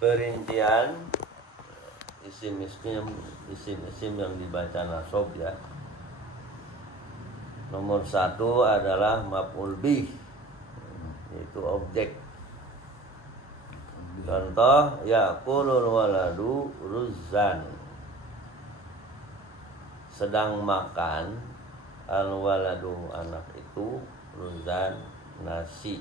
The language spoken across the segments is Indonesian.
Perincian isim-isim yang dibaca nasab ya. Nomor 1 adalah maf'ul bih, yaitu objek. Contoh, yaqulul waladu ruzzan, sedang makan al waladu anak itu, ruzzan nasi.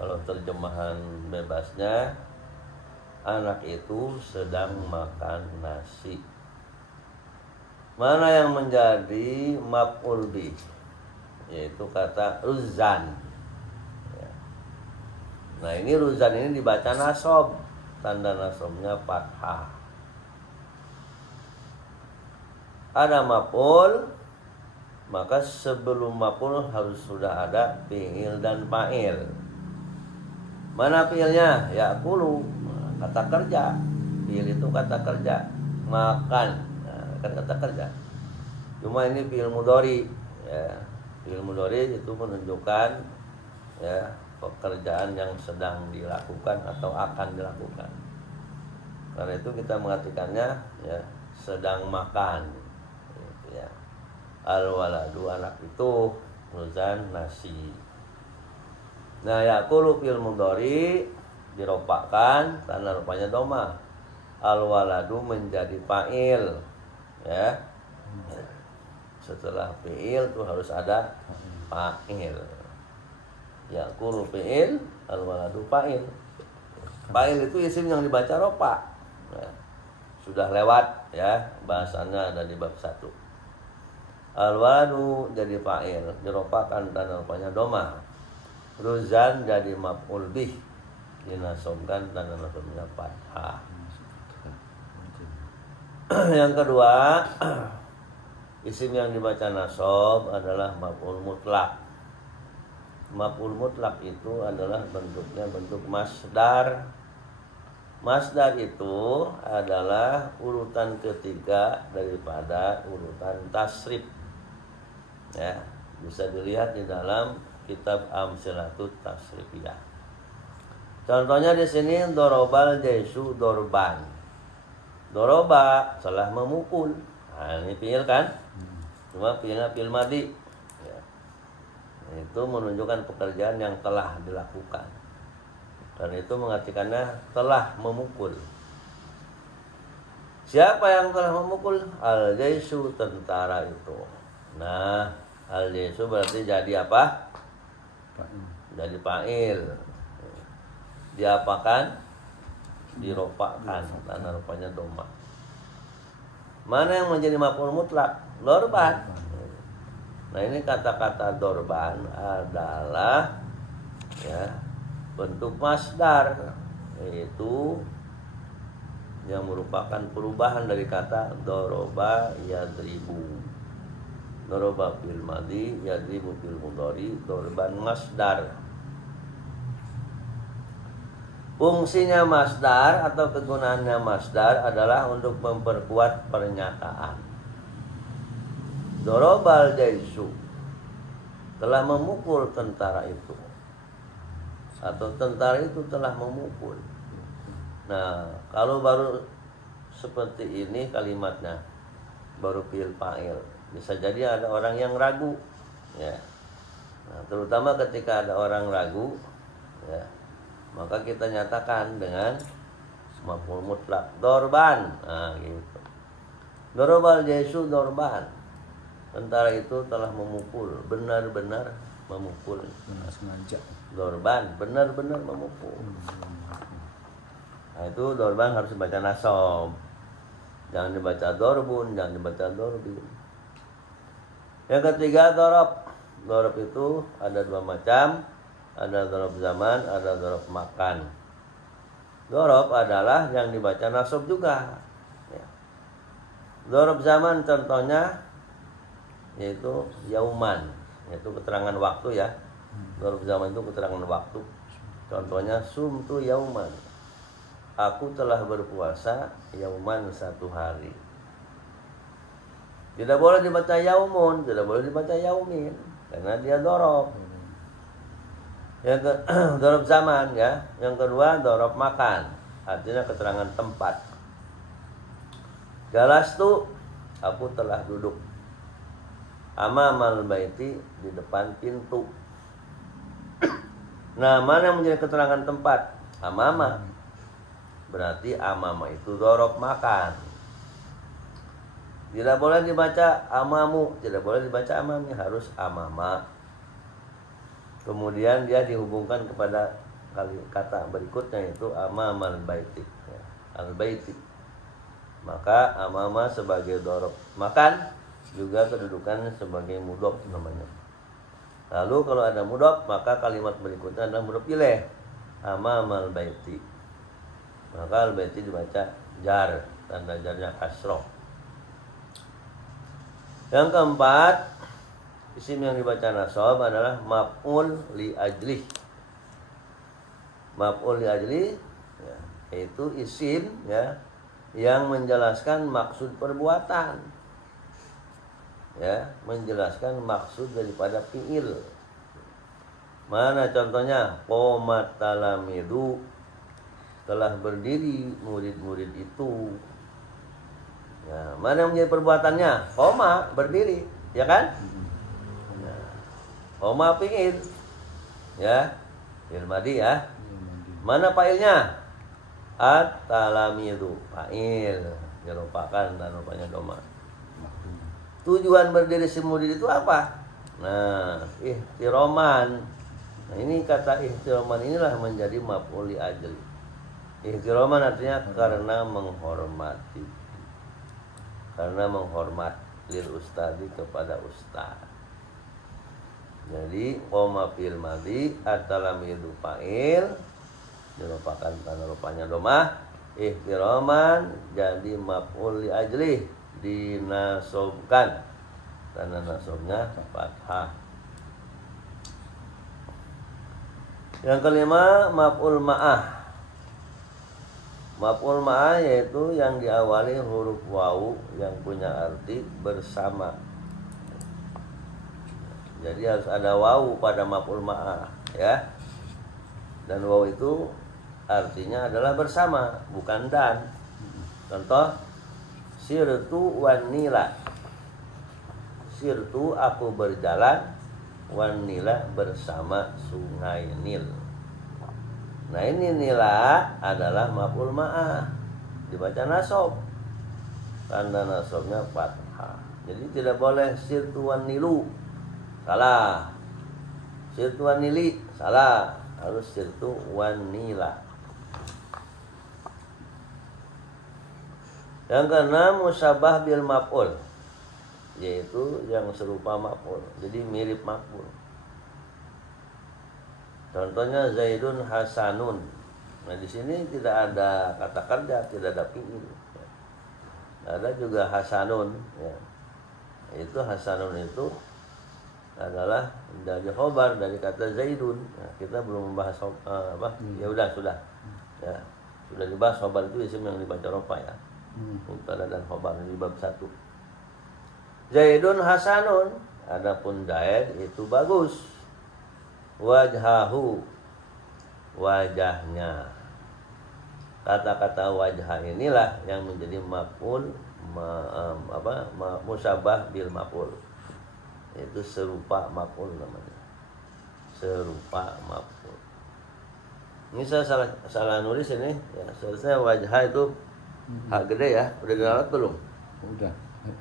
Kalau terjemahan bebasnya, anak itu sedang makan nasi. Mana yang menjadi maf'ul bih? Yaitu kata ruzzan. Nah, ini ruzzan ini dibaca nasab, tanda nasabnya fathah. Ada maf'ul, maka sebelum maf'ul harus sudah ada fi'il dan fa'il. Mana fi'ilnya? Ya'kulu, kata kerja. Fi'il itu kata kerja, makan, kan kata kerja. Cuma ini fi'il mudhari ya. Fi'il mudhari itu menunjukkan ya pekerjaan yang sedang dilakukan atau akan dilakukan. Karena itu kita mengartikannya ya sedang makan gitu ya. Al waladu anak itu, ruzzan nasi. Nah, yaqulu fil mudhari diropakkan, tanda rupanya dhamma. Al waladu menjadi fa'il ya. Setelah fi'il itu harus ada fa'il. Yaqulu fi'il, al waladu fa'il. Fa'il itu isim yang dibaca ropa ya. Sudah lewat ya, bahasannya ada di bab 1. Al waladu jadi fa'il, diropakkan tanda rupanya dhamma. Ruzzan jadi maf'ul bih, dinasobkan tanda nasabnya fathah. Yang kedua, isim yang dibaca nasab adalah maf'ul mutlak. Maf'ul mutlak itu adalah bentuknya bentuk masdar. Masdar itu adalah urutan ketiga daripada urutan tasrif. Ya, bisa dilihat di dalam kitab Amsilatut Tasrifiyah. Contohnya di sini dorobal jaisu dorban. Doroba salah memukul. Nah, ini fi'il kan? Cuma fi'ilnya fi'il madhi. Ya. Itu menunjukkan pekerjaan yang telah dilakukan. Dan itu mengartikannya telah memukul. Siapa yang telah memukul? Al-jaisu, tentara itu. Nah, al-jaisu berarti jadi apa? Jadi fa'il. Diapakan? Diropakkan, karena rupanya dhamma. Mana yang menjadi maf'ul mutlak? Dorban. Nah, ini kata-kata dorban adalah ya bentuk masdar, yaitu yang merupakan perubahan dari kata doroba yadribu. Doroba fil madhi, yadribu fil mudhari, dorban masdar. Fungsinya masdar atau kegunaannya masdar adalah untuk memperkuat pernyataan. Dorobal jaisu, telah memukul tentara itu, atau tentara itu telah memukul. Nah, kalau baru seperti ini kalimatnya, baru fi'il fa'il, bisa jadi ada orang yang ragu ya. Nah, terutama ketika ada orang ragu ya, maka kita nyatakan dengan maf'ul mutlak, dorban. Nah, gitu. Dorobal jaisu dorban, tentara itu telah memukul, benar-benar memukul. Sengaja. Dorban, benar-benar memukul. Nah, itu dorban harus dibaca nasab. Jangan dibaca dorbun, jangan dibaca dorbin. Yang ketiga, dorob. Dorob itu ada 2 macam. Ada dorob zaman, ada dorob makan. Dorob adalah yang dibaca nasab juga ya. Dorob zaman contohnya yaitu yauman, yaitu keterangan waktu ya. Dorob zaman itu keterangan waktu. Contohnya sumtu yauman, aku telah berpuasa yauman 1 hari. Tidak boleh dibaca yaumun, tidak boleh dibaca yaumin, karena dia dorob. Yang ke dorob zaman ya. Yang kedua dorob makan, artinya keterangan tempat. Jalastu, aku telah duduk. Amamal baiti, di depan pintu. Nah, mana yang menjadi keterangan tempat? Amama. Berarti amama itu dorob makan. Tidak boleh dibaca amamu, tidak boleh dibaca amami, harus amama. Kemudian dia dihubungkan kepada kata berikutnya, yaitu amamal baiti, ya, al baiti. Maka amama sebagai dorob makan, juga kedudukannya sebagai mudhof namanya. Lalu kalau ada mudhof, maka kalimat berikutnya adalah mudhof ilaih, amamal baiti. Maka al baiti dibaca jar, tanda jarnya kasroh. Yang keempat, isim yang dibaca nasab adalah maf'ul li ajlih. Maf'ul li ajlih, ya, yaitu isim ya yang menjelaskan maksud perbuatan, ya, menjelaskan maksud daripada fi'il. Mana contohnya? Qomat talamidu, telah berdiri murid-murid itu. Ya, mana yang menjadi perbuatannya? Qoma, berdiri, ya kan? Ya. Qoma fi'il, ya, fi'il madhi ya. Mana fa'ilnya? At-talamidu, fa'il, dilupakan dan rupanya doma. Tujuan berdiri si murid itu apa? Nah, ihtiroman. Nah, ini kata ihtiroman inilah menjadi maf'ul li ajli. Ihtiroman artinya karena menghormati. Karena menghormat lil ustadi, kepada ustad. Jadi qoma fil madhi, at-talamidu fa'il, dilupakan karena rupanya domah. Ihtiroman jadi maf'ul li ajli, dinasobkan karena nasobnya fathah. Yang kelima, maf'ul ma'ah. Maf'ul ma'ah yaitu yang diawali huruf wawu yang punya arti bersama. Jadi harus ada wawu pada maf'ul ma'ah, ya. Dan wawu itu artinya adalah bersama, bukan dan. Contoh, sirtu wan nila. Sirtu, aku berjalan, wan nila, bersama sungai Nil. Nah, ini nila adalah maf'ul ma'ah, dibaca nasab, tanda nasabnya fathah. Jadi tidak boleh sirtu wan nilu, salah. Sirtu wan nili, salah. Harus sirtu wan nila. Yang keenam, musyabah bil maf'ul, yaitu yang serupa maf'ul, jadi mirip maf'ul. Contohnya Zaidun Hasanun. Nah, di sini tidak ada kata kerja, tidak ada fi'il. Ada juga Hasanun, ya. Itu Hasanun itu adalah dari khobar dari kata Zaidun. Nah, kita belum membahas Ya udah sudah. Ya, sudah dibahas khobar itu isim yang dibaca rofa, ya. Mubtada dan khobar di bab 1. Zaidun Hasanun, adapun Zaid itu bagus. Wajhahu, wajahnya. Kata-kata wajah inilah yang menjadi maf'ul musyabah bil maf'ul. Itu serupa maf'ul namanya. Serupa maf'ul. Ini saya salah nulis ini, ya. Seharusnya wajah itu ha gede, ya. Udah diralat belum? Udah.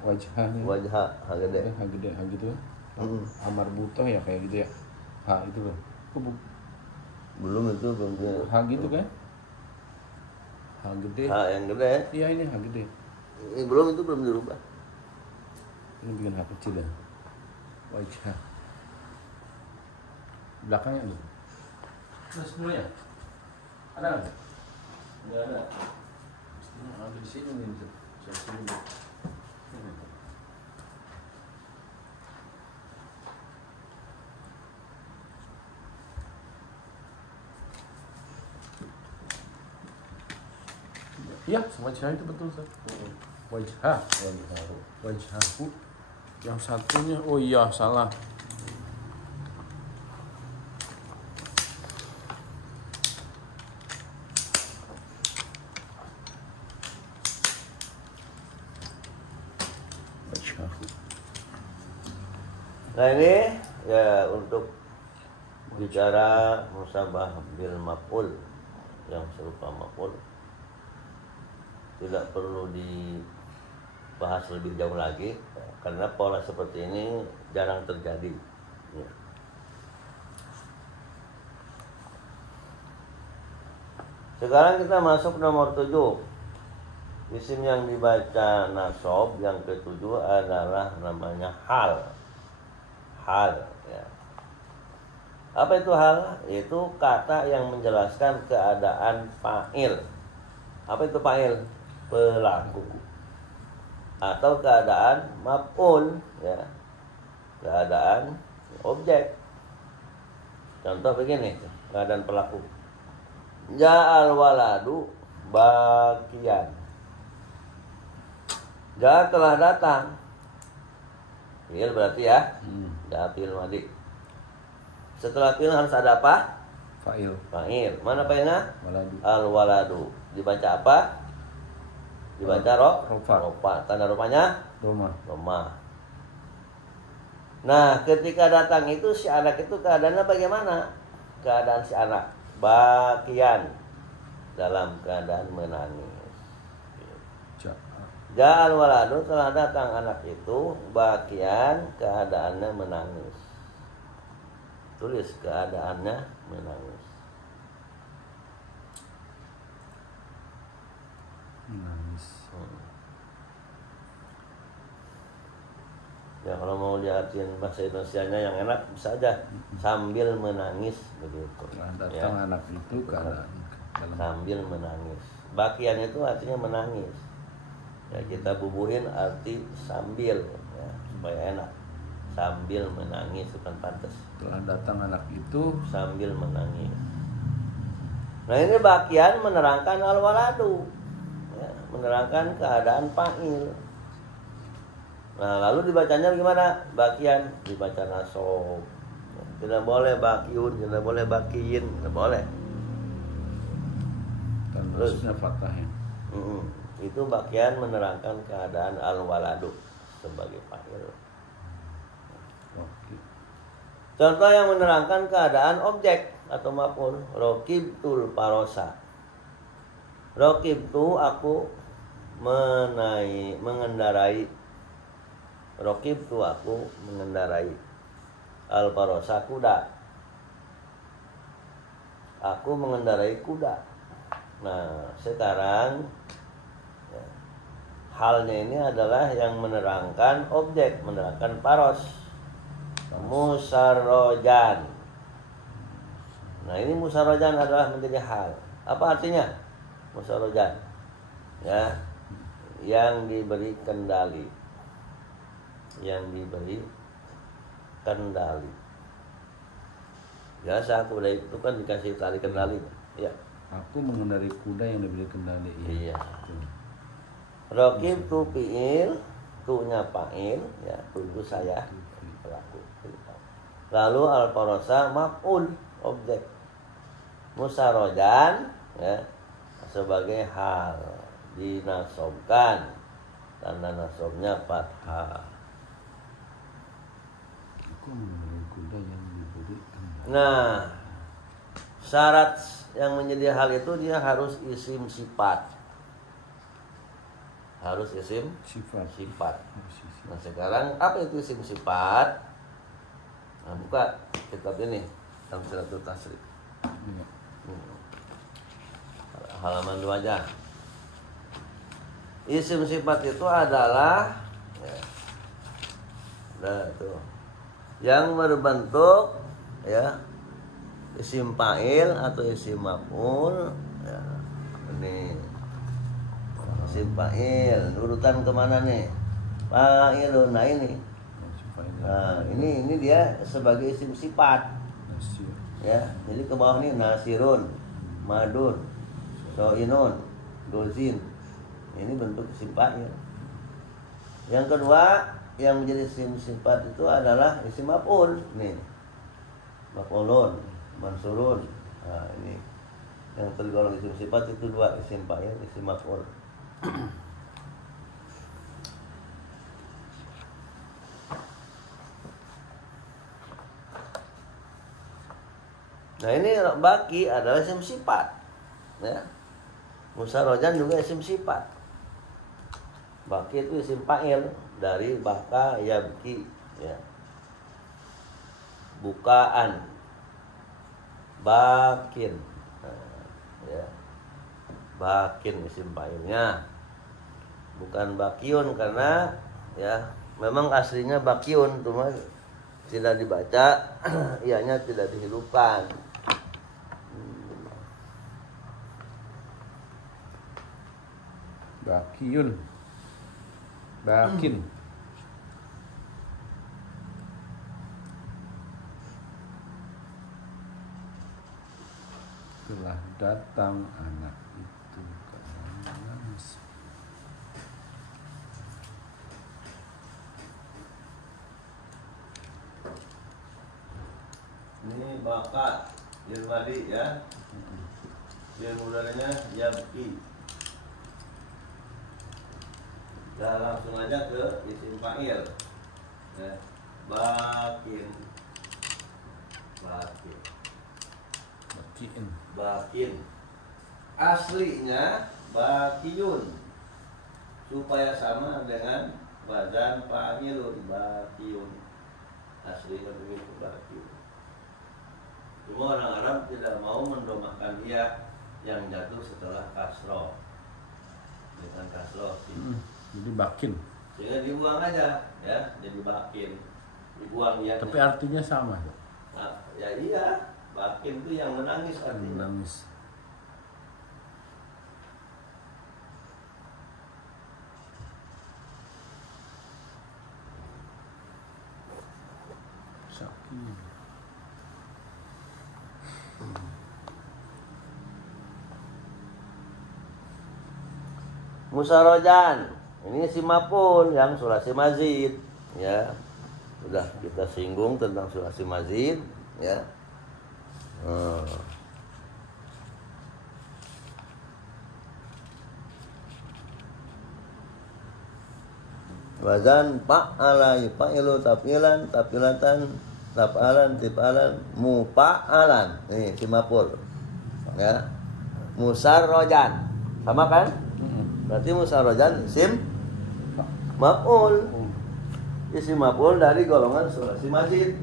Wajahnya. Wajah ha gede. Ha gede, ha gitu. Amar butoh ya kayak gitu ya. Ha itu loh. Belum itu belum dia. Ha gitu kan? Ha gede. Ha yang gede. Iya, ini ha gede. Ini belum, itu belum dirubah. Ini bikin ha kecil ya. Wajah. Belakangnya loh. Nah, semuanya. Ada nggak? Nggak ada. Mestinya ada di sini nih. Sini. Iya, wajah itu betul, Ustaz. Wajhahu. Yang satunya, oh iya, salah. Nah ini ya untuk bicara musabah bil maf'ul yang serupa maf'ul, tidak perlu dibahas lebih jauh lagi karena pola seperti ini jarang terjadi. Ya. Sekarang kita masuk nomor 7. Isim yang dibaca nasab yang ketujuh adalah namanya hal. Hal ya. Apa itu hal? Itu kata yang menjelaskan keadaan fa'il. Apa itu fa'il? Pelaku. Atau keadaan maf'ul ya. Keadaan objek. Contoh begini, keadaan pelaku. Ja'al waladu bakian. Ja telah datang. Fi'il berarti ya. Ja fi'il madhi. Setelah fi'il harus ada apa? Fa'il. Fa'il. Mana fa'ilnya? Waladu. Al waladu. Dibaca apa? Dibaca Rofa. rofa. Tanda rupanya Roma. Roma. Nah, ketika datang itu si anak itu keadaannya bagaimana? Keadaan si anak bakian, dalam keadaan menangis. Ja'al waladu, telah datang anak itu bakian, keadaannya menangis. Tulis keadaannya menangis. Menangis. Ya kalau mau lihatin bahasa Indonesianya yang enak bisa aja sambil menangis begitu. Datang Ya. anak itu keadaan dalam Sambil menangis. Bakian itu artinya menangis. Ya kita bubuhin arti sambil ya, supaya enak. Sambil menangis bukan pantas. telah datang anak itu Sambil menangis. Nah ini bakian menerangkan al-waladu ya, menerangkan keadaan fa'il. Nah lalu dibacanya gimana? Bakian dibaca nasab. Tidak boleh bakiun, tidak boleh bakiin, tidak boleh. dan Terus? maksudnya fathah ya. Itu bakian menerangkan keadaan al-waladu sebagai fa'il. Oke. Contoh yang menerangkan keadaan objek atau maf'ul, raqibtul farosa. Raqibtu aku mengendarai. Raqibtu aku mengendarai. Al-farosa kuda. Aku mengendarai kuda. Nah, sekarang ya, halnya ini adalah yang menerangkan objek, menerangkan faros. Musarrojan. Nah ini musarrojan adalah menjadi hal. Apa artinya? Musarrojan ya, yang diberi kendali. Yang diberi kendali. Biasa kuda itu kan dikasih tali kendali. Ya. Aku mengendarai kuda yang diberi kendali. Iya. Raqib tu fi'il, tu-nya fa'il, ya, tu itu saya pelaku. Lalu al-farosa maf'ul, objek. Musarrojan ya, sebagai hal dinasobkan, tanda nasobnya fathah. Aku mengendarai kuda yang diberi kendali. Nah, syarat yang menjadi hal itu dia harus isim sifat. Harus isim Sifat. sifat. Harus isi. Nah sekarang apa itu isim sifat? Nah, buka kitab ini Tamsilatul Tasrif. Iya. Halaman 2 aja. Isim sifat itu adalah ya, nah, itu, yang berbentuk ya isim fa'il atau isim maf'ul ya, ini isim fa'il urutan kemana nih? Fa'ilun. Nah ini. Nah ini dia sebagai isim sifat Nasir. ya. Jadi ke bawah ini nasirun, madun, soinun, dozin. Ini bentuk isim fa'il. Yang kedua yang menjadi isim sifat itu adalah isim maf'ul. Nih maf'ulun, mansurun. Nah ini yang tergolong isim sifat itu dua, isim fa'il, isim maf'ul. Nah ini baki adalah isim sifat, ya. Musarojan juga isim sifat. Baki itu isim fa'il dari baka yabki, ya. Bukaan, bakin, nah, ya. Bakin isim fa'ilnya, bukan bakiun karena ya memang aslinya bakiun, cuma tidak dibaca, ianya tidak dihidupkan. Bakiyun. Bakin. Telah datang anak itu ke Mas. Ini baka Yilmadi, ya. Yang mudaranya yabki. Kita langsung aja ke isim fa'il, ya. Bakin, bakin, Bakin. bakin. Aslinya bakiyun, supaya sama dengan wazan fa'ilun, bakiyun. Aslinya begitu, bakiyun. Cuma orang Arab tidak mau mendomahkan dia yang jatuh setelah kasroh, dengan kasroh. Jadi bakin. Sehingga dibuang aja, ya, jadi bakin, dibuang ya. Tapi artinya sama. Nah, ya iya, bakin itu yang menangis artinya. Menangis. Sakit. Musarojan, ini si maf'ul yang sulasi mazid, ya. Sudah kita singgung tentang sulasi mazid, ya. Wazan fa'ala yufa'ilu taf'ilan taf'ilatan taf'alan tif'alan mufa'alan. Ini si maf'ul, ya. Musarrojan, sama kan? Berarti musarrojan isim maf'ul. Isim maf'ul dari golongan sulasi mazid.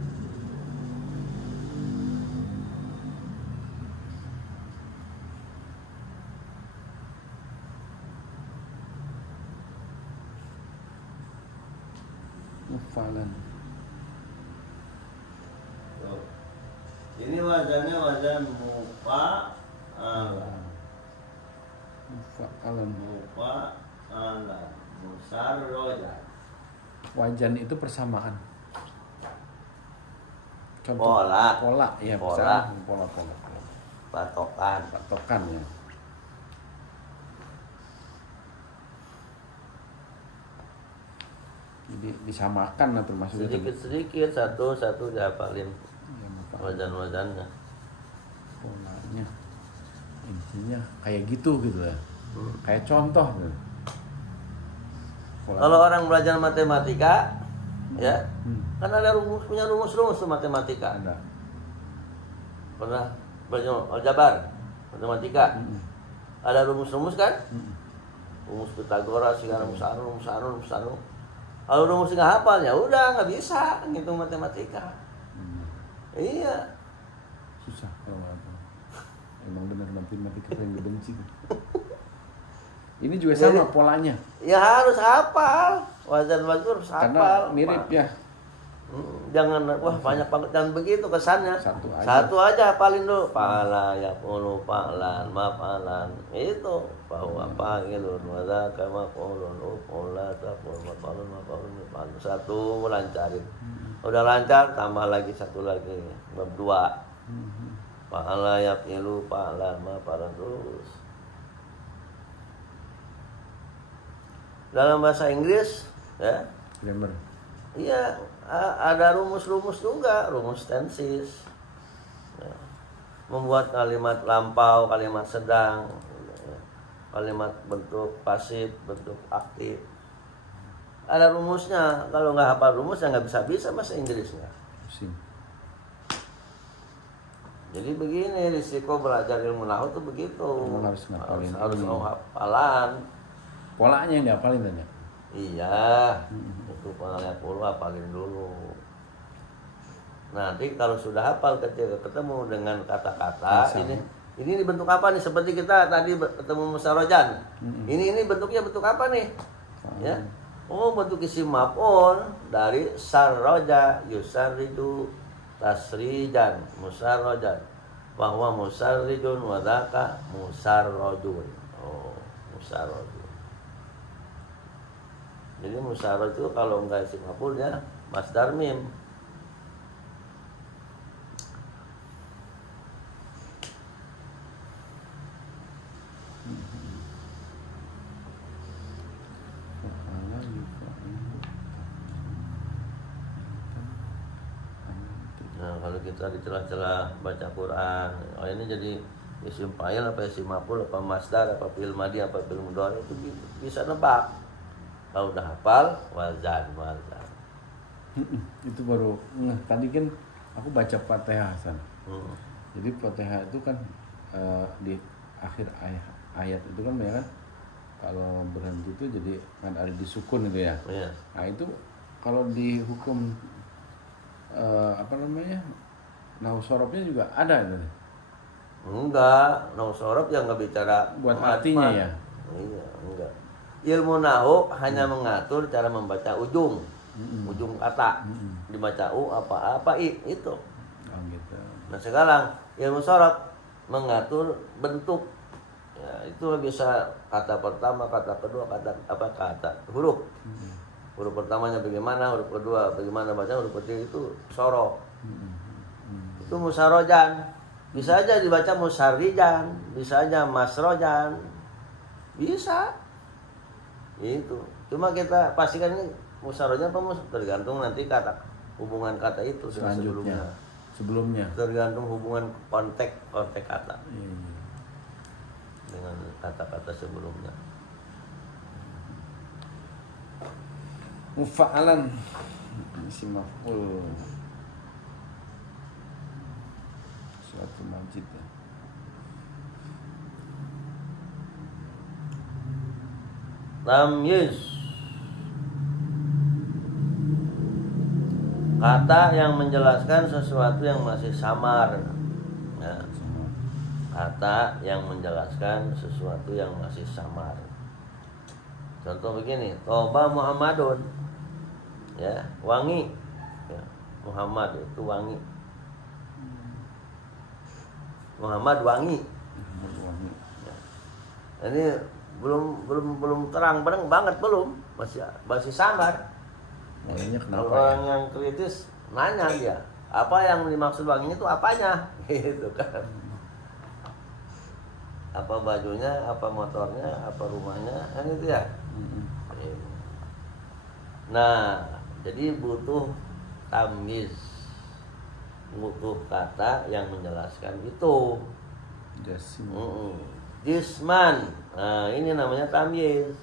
Mufalan. Tuh. Ini wazannya wazan mufa'alan. Mufalan. Mufa'alan. Musarrojan. Wajan itu persamaan. Pola. Pola, ya. Pola. Pola. Patokan. Patokan, ya. Jadi disamakan lah termasuk Sedikit-sedikit satu-satu dihafalin ya, wazan-wazannya. polanya. Intinya kayak gitu lah. Kayak contoh gitu. Kalau orang belajar matematika, ya, kan ada punya rumus-rumus tuh matematika. Ada. Pernah belajar aljabar, matematika. Ada rumus-rumus kan? Rumus Pythagoras, rumus anu. Kalau rumus nggak hafal ya udah nggak bisa ngitung matematika. Iya. Susah kalau nggak hafal. Emang benar matematika yang dibenci. Ini juga sama polanya. Ya harus hafal. Wazan-wazan harus hafal. Karena mirip ya. Jangan banyak banget, jangan begitu kesannya. Satu aja hafalin dulu. Pala ya pulu palan mapalan. Itu bahwa pangilun wadzaka maqulun uqula taqul maqalun maqalun. Satu lancarin. Udah lancar tambah lagi satu lagi. Bab 2. Pala ya pilu palan mapalan terus. Dalam bahasa Inggris, ya. Grammar. Iya, ada rumus-rumus juga, rumus tenses. Ya. Membuat kalimat lampau, kalimat sedang, ya. Kalimat bentuk pasif, bentuk aktif. Ada rumusnya. Kalau nggak hafal rumus ya nggak bisa bahasa Inggrisnya. Pusing. Jadi begini, risiko belajar ilmu nahwu tuh begitu. Harus ngapalin. Harus hafalan. Polanya yang dihafalin kan ya? Iya, itu polanya perlu hafalin dulu. Nanti kalau sudah hafal ketika ketemu dengan kata-kata ini bentuk apa nih? Seperti kita tadi ketemu musarojan. Ini bentuknya bentuk apa nih? Ya. Oh, bentuk isim maf'ul dari sarroja yusarridu tasrijan musarrojan. Bahwa musarridun wadaka musarrojun. Oh, musarrojun. Jadi musarroj itu kalau enggak isim maf'ul ya masdar mim. Nah, kalau kita di celah-celah baca Quran, oh ini jadi isim fa'il apa isim maf'ul apa masdar apa fi'il madhi apa fi'il mudhari itu bisa nebak. Kalau udah hafal wazan. Itu baru tadi kan aku baca Fatihah sana. Jadi Fatihah itu kan di akhir ayat itu kan ya kan kalau berhenti itu jadi kan ada disukun gitu ya. Iya. Nah itu kalau di hukum nahwu sorobnya juga ada itu. Enggak, nahwu sorob yang nggak bicara buat artinya ya. Iya, enggak. Ilmu nahwu hanya mengatur cara membaca ujung kata. Dibaca apa i itu. Oh gitu. Nah sekarang ilmu sorob mengatur bentuk. Ya, itu bisa kata pertama, kata kedua, kata huruf. Huruf pertamanya bagaimana, huruf kedua bagaimana baca, huruf ketiga itu sorob. Itu musarojan. Bisa aja dibaca musarrijan, bisa aja masrojan. Bisa. Itu. Cuma kita pastikan ini musarojan apa tergantung nanti kata hubungan kata itu sebelumnya. Tergantung hubungan konteks kata. Dengan kata-kata sebelumnya. Mufa'alan isim maf'ul suatu masjid ya. Tamyiz, kata yang menjelaskan sesuatu yang masih samar. Ya. Kata yang menjelaskan sesuatu yang masih samar. Contoh begini, Toba Muhammadun, ya wangi, ya, Muhammad itu wangi. Muhammad wangi. Ya. Ini belum terang banget belum, masih samar. Kalau orang yang kritis nanya dia, apa yang dimaksud wanginya itu apanya, gitu kan? Apa bajunya, apa motornya, apa rumahnya, kan itu ya. Nah, jadi butuh tamyiz, butuh kata yang menjelaskan itu. Jisman, nah ini namanya tamyiz.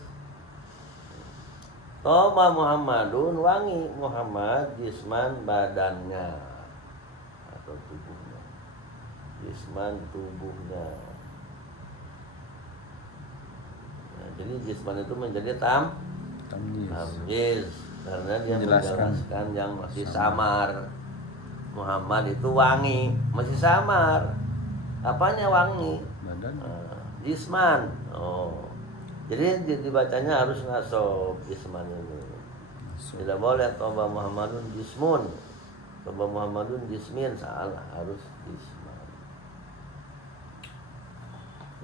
Toba Muhammadun, wangi Muhammad, jisman badannya atau tubuhnya. Jisman tubuhnya. Jadi jisman itu menjadi tamyiz karena dia menjelaskan yang masih samar. Muhammad itu wangi, masih samar. Apanya wangi? Jisman. Oh. Jadi dibacanya harus nasob jisman ini. Tidak boleh toba Muhammadun jismun. Toba Muhammadun jismin, salah, harus jisman.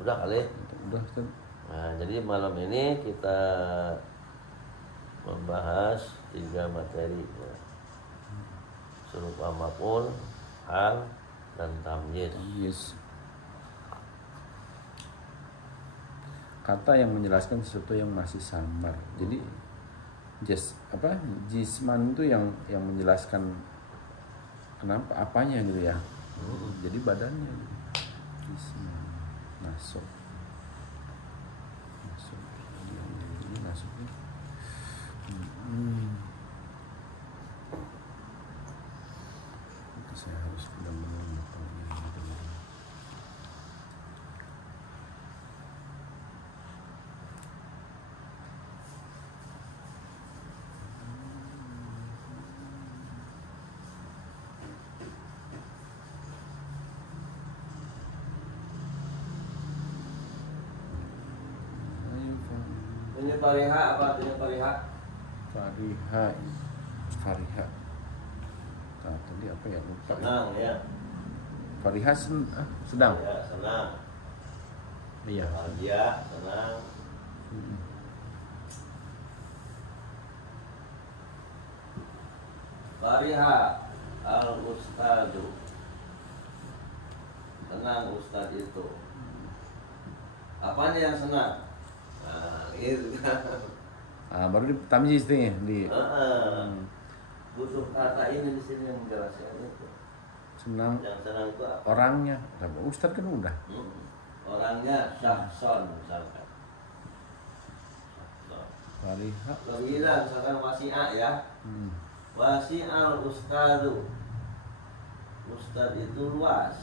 Udah kali? Udah. Nah, jadi malam ini kita membahas 3 materi ya. Serupa maf'ul, hal, dan tamyiz. Kata yang menjelaskan sesuatu yang masih samar. Jadi jisman itu yang menjelaskan kenapa apanya gitu ya. Jadi badannya jisman masuk. Saya harus benar-benar fariha, apa artinya fariha? Fariha. Fariha. Nah, tadi apa ya, lupa. Senang ya. Fariha sedang. Ya, senang. Iya. Bahagia, senang. Fariha al-ustadu. Senang ustad itu. Apanya yang senang? Nah, gitu kan. Baru di tamyiz nih di Butuh kata ini di sini yang menjelaskan itu. senang. Yang senang itu apa? Orangnya. Ustad kan udah. Orangnya syahson misalkan. Fariha. Kemudian misalkan wasi'a ya. Wasi'al ustadu. Ustad itu luas.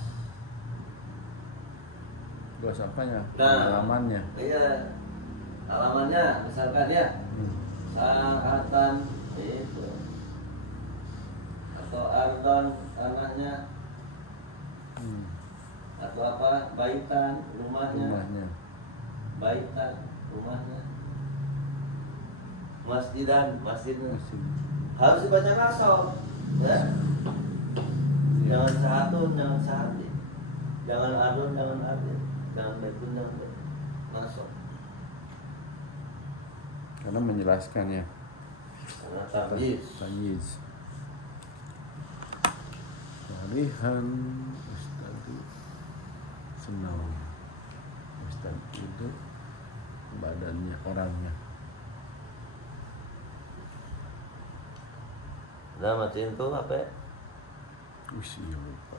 Luas apanya? Nah, Pengalamannya. iya. Halamannya misalkan ya. Sa'atan itu. Atau ardon tanahnya. Atau apa? Baitan rumahnya. Baitan rumahnya. Masjidan masjidnya. Harus dibaca nasab, ya. Jangan sahatun, jangan sahati. Jangan ardon, jangan ardin. Jangan baitun, jangan baitun. Nasab. Karena menjelaskannya. Karena tamyiz. Tamyiz. Farihan ustadu senang. Ustad itu badannya, orangnya. Udah matiin tuh HP. Iya lupa.